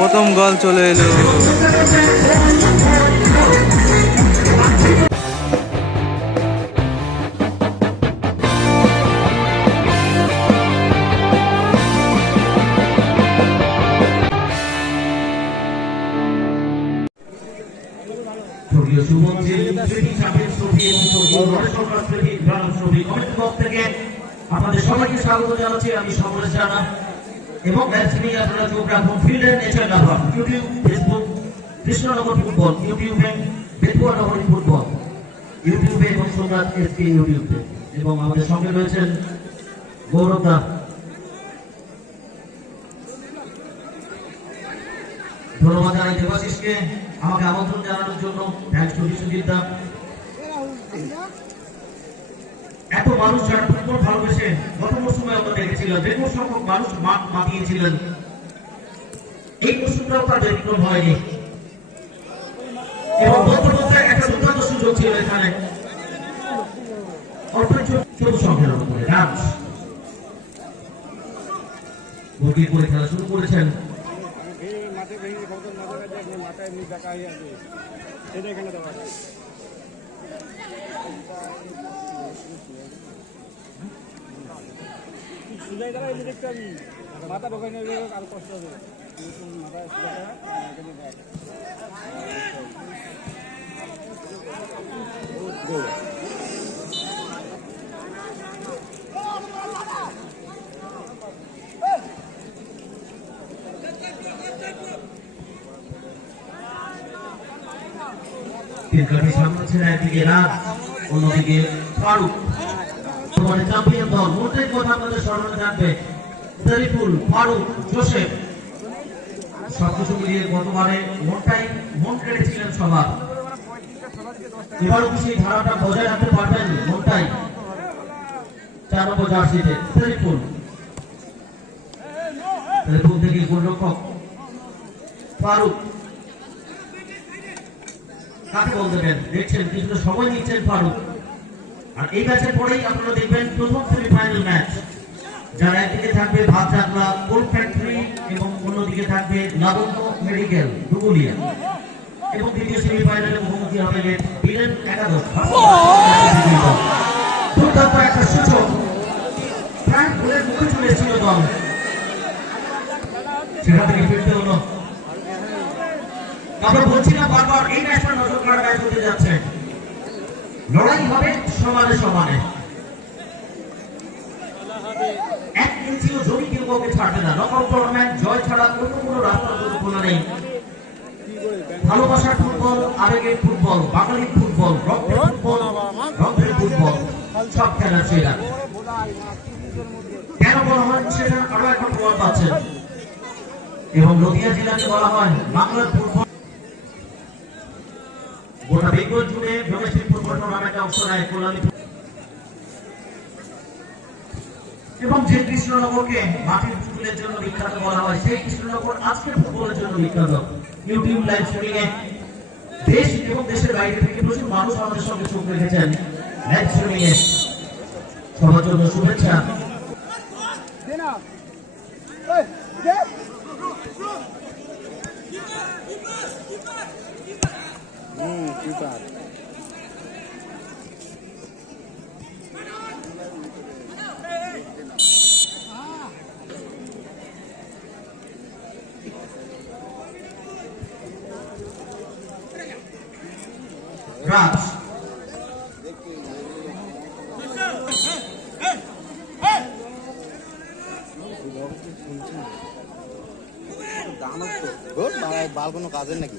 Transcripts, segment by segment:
প্রথম গল চলে এলো। আপনাদের সবাইকে স্বাগত জানাচ্ছি। আমি সমরেশ রানা এবং ম্যাচটি আপনারা চোখ রাখুন। Field and nature lover YouTube, Facebook, Krishnanagar football, ইউটিউবে বেতুয়া নগরী ফুটবল। ইউটিউবে এবং সোমনাথ এসকে ইউটিউবে। এবং আমাদের সঙ্গে রয়েছেন গৌরব দা। ধন্যবাদ জানাই দেবাশিসকে। আমাকে আমন্ত্রণ জানানোর জন্য। থ্যাংকস টু বিশ্বজিৎ দা। মানুষ যারা ফুটবল ভালোবেসে গত মৌসুমে আমরা দেখেছিলাম বেগুন সংখ্যক মানুষ মাঠ মাতিয়েছিলেন এই মৌসুমটাও তার ব্যতিক্রম হয়নি এবং বলতে বলতে একটা দুর্দান্ত সুযোগ ছিল এখানে অল্প চোদ্দ সংখ্যার উপরে রাজ মুরগি করে খেলা শুরু করেছেন ভেঙে মাঠে ভেঙে কত মাথা কাছে আপনি মাথায় এমনি দেখা হয়ে আছে সেটা এখানে দেওয়া আছে সুজাই দ্বারা দেখতে আমি। মাথা ঢোকাই নেবে আরও কষ্ট হবে। অন্যদিকে ফারুক। তোমার চ্যাম্পিয়ন দল মোটের কথা আপনাদের স্মরণে থাকবে শরীফুল ফারুক জোসেফ। সবকিছু মিলিয়ে গতবারে মনটাই মন কেড়েছিলেন সবার। এবারও কি সেই ধারাটা বজায় রাখতে পারবেন মনটাই চার নম্বর জার্সিতে শরীফুল। শরীফুল থেকে গোলরক্ষক ফারুক। কাকে বল দেবেন? দেখছেন, কিছুটা সময় নিচ্ছেন ফারুক। আর এই ম্যাচের পরেই আপনারা দেখবেন প্রথম সেমিফাইনাল ম্যাচ যারা একদিকে থাকবে ভাত চাকলা কোল ফ্যাক্টরি এবং অন্যদিকে থাকবে লাবণ্য মেডিকেল দুগুলিয়া এবং দ্বিতীয় সেমিফাইনালে মুখোমুখি হবে বীরেন একাদশ। দুর্দান্ত একটা সূচক। প্রায় গোলের মুখে চলে এসেছিল দল। সেখান থেকে ফিরতে হলো। আমরা বলছিলাম বারবার, এই ম্যাচটা নজর কাড়া ম্যাচ হতে যাচ্ছে? লড়াই হবে সমানে সমানে। এক ইঞ্চিও জমি কেউ কাউকে ছাড়বে না। নকআউট টুর্নামেন্ট, জয় ছাড়া অন্য কোনো রাস্তা কিন্তু খোলা নেই। ভালোবাসার ফুটবল, আবেগের ফুটবল বাঙালির ফুটবল, রক্তের ফুটবল রক্তের ফুটবল, সব খেলা সেরা কেন বলা হয় সেটা আরও এখন প্রমাণ পাচ্ছেন এবং নদিয়া জেলাকে বলা হয়, বাংলার ফুটবল গোটা বেঙ্গল জুড়ে ডোমেস্টিক ফুটবল টুর্নামেন্টে অংশ নেয় কল্যাণী এবং যে কৃষ্ণনগরকে মাটির ফুটবলের জন্য বিখ্যাত বলা হয়, সেই কৃষ্ণনগর আজকের ফুটবলের জন্য বিখ্যাত। ইউটিউব লাইভ স্ট্রিমিং এ দেশ এবং দেশের বাইরে থেকে প্রচুর মানুষ আমাদের সঙ্গে চোখ রেখেছেন। লাইভ স্ট্রিমিং এ সবার জন্য শুভেচ্ছা। হুম কিপার রাজ দানব তো ধুর, বাড়ায় বাল কোনো কাজের নাকি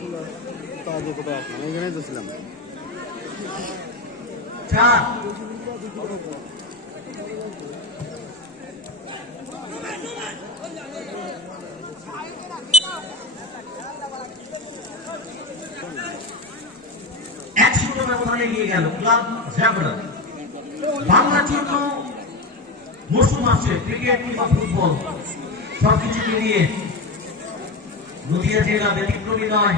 আমি এখানেই তো ছিলাম। নিয়ে গেল ক্লাব জ্যাবরা বাংলার জন্য মৌসুম আছে ক্রিকেট কিংবা সবকিছু মিলিয়ে নদিয়া জেলা ব্যতিক্রমী নয়।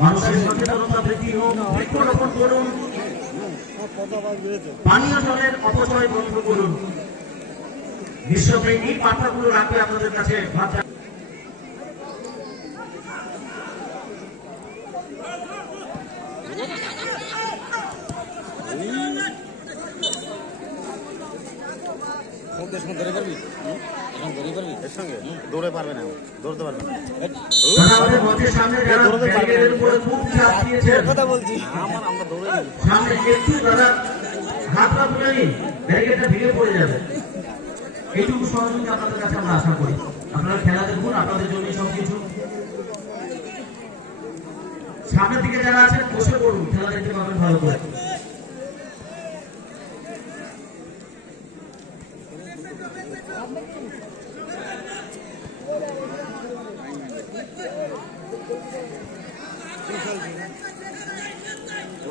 মানুষের সচেতনতা বৃদ্ধি হোক বৃক্ষরোপণ করুন পানীয় জলের অপচয় বন্ধ করুন বিশ্বকে এই বার্তাগুলো রাখবে আপনাদের কাছে বার্তা ওদের সঙ্গে ধরে পারবি এখন ধরে পারবি এর সঙ্গে? দৌড়ে পারবে না দৌড়তে পারবে না। যারা আমাদের মঞ্চের সামনে যারা ব্যারিকেডের উপরে খুব চাপ দিয়েছেন কথা বলছি। আমার আমরা দৌড়ে সামনে একটু দাদা হাত পা তুলে নিন ব্যারিকেডটা ভেঙে পড়ে যাবে। এইটুকু সহযোগিতা আপনাদের কাছে আমরা আশা করি। আপনারা খেলা দেখুন আপনাদের জন্য সব কিছু সামনের দিকে যারা আছেন বসে পড়ুন খেলা দেখতে পাবেন ভালো করে।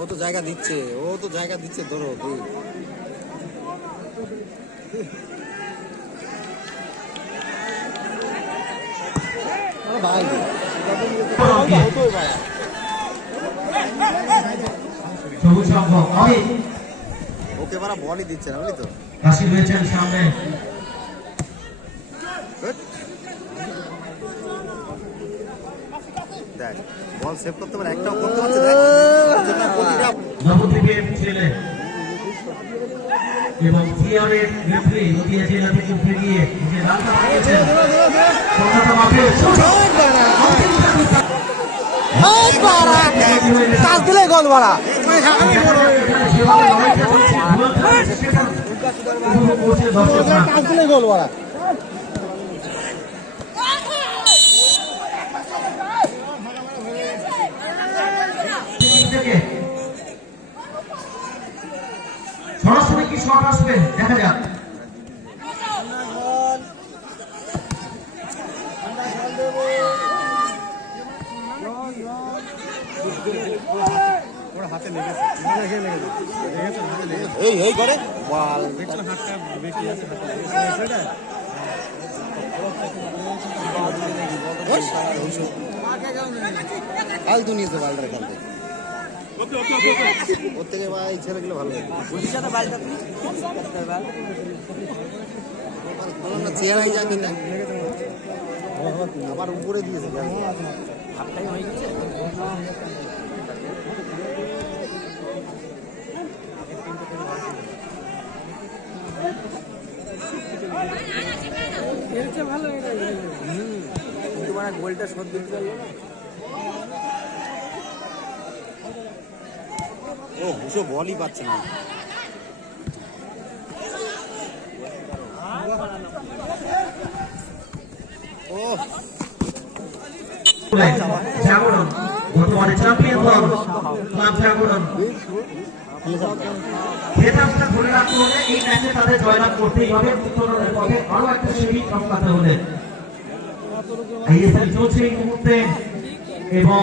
ও তো জায়গা দিচ্ছে ও তো জায়গা দিচ্ছে ধরো তুই। ভাই ওকে বারা বলই দিচ্ছে না বুঝলি তো? কাশি রয়েছেন সামনে। দেখ বল সেভ করতে পারে একটাও করতে পারছে দেখ নবদ্বীপের ছেলে এবং সিআরের রেফারি নদিয়া জেলা থেকে উঠে গিয়ে যে রানটা পেয়েছেন কলকাতা মাঠে কাজ দিলে গোল কাজ দিলে গোল মারা থেকে সরাসরি কি শট আসবে দেখা যাক। এই এই করে। বল। কাল তো নিয়েছে বালটার খেলতে ওর থেকে ভাই ছেলেগুলো ভালো না আবার উপরে দিয়েছে গোলটা শট দিতে পারল না? ও হুসো বলই পাচ্ছে না। ও। জাগরণ বর্তমানে চ্যাম্পিয়ন দল ক্লাব জাগরণ খেতাবটা ধরে রাখতে হলে এই ম্যাচে তাদের জয়লাভ করতেই হবে উত্তরণের পথে আরও একটা সিঁড়ি টপকাতে হলে আইএসএল চলছে এই মুহূর্তে এবং